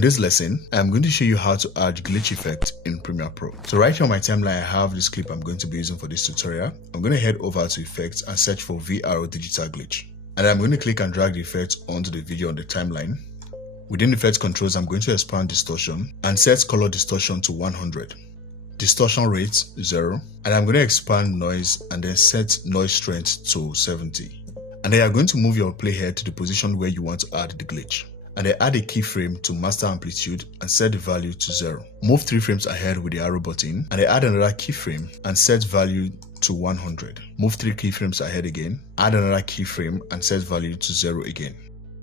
In this lesson, I'm going to show you how to add glitch effect in Premiere Pro. So right here on my timeline, I have this clip I'm going to be using for this tutorial. I'm going to head over to Effects and search for VRO Digital Glitch. And I'm going to click and drag the effect onto the video on the timeline. Within Effect Controls, I'm going to expand Distortion and set Color Distortion to 100. Distortion rate 0. And I'm going to expand Noise and then set Noise Strength to 70. And then you're going to move your playhead to the position where you want to add the glitch. And then add a keyframe to master amplitude and set the value to 0. Move 3 frames ahead with the arrow button and then add another keyframe and set value to 100. Move 3 keyframes ahead again, add another keyframe and set value to 0 again.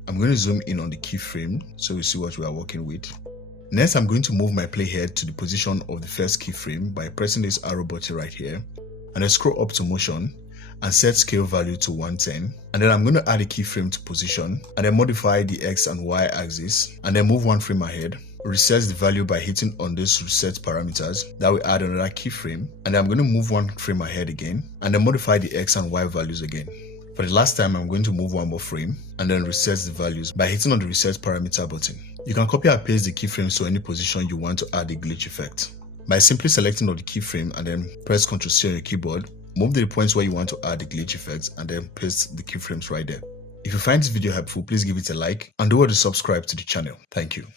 I'm going to zoom in on the keyframe so we see what we are working with. Next, I'm going to move my playhead to the position of the first keyframe by pressing this arrow button right here and then scroll up to motion and set scale value to 110. And then I'm going to add a keyframe to position and then modify the X and Y axis and then move 1 frame ahead. Reset the value by hitting on this reset parameters. That will add another keyframe and then I'm going to move 1 frame ahead again and then modify the X and Y values again. For the last time, I'm going to move 1 more frame and then reset the values by hitting on the reset parameter button. You can copy and paste the keyframes to any position you want to add the glitch effect. By simply selecting on the keyframe and then press Ctrl C on your keyboard, move to the points where you want to add the glitch effects and then paste the keyframes right there. If you find this video helpful, please give it a like and do well to subscribe to the channel. Thank you.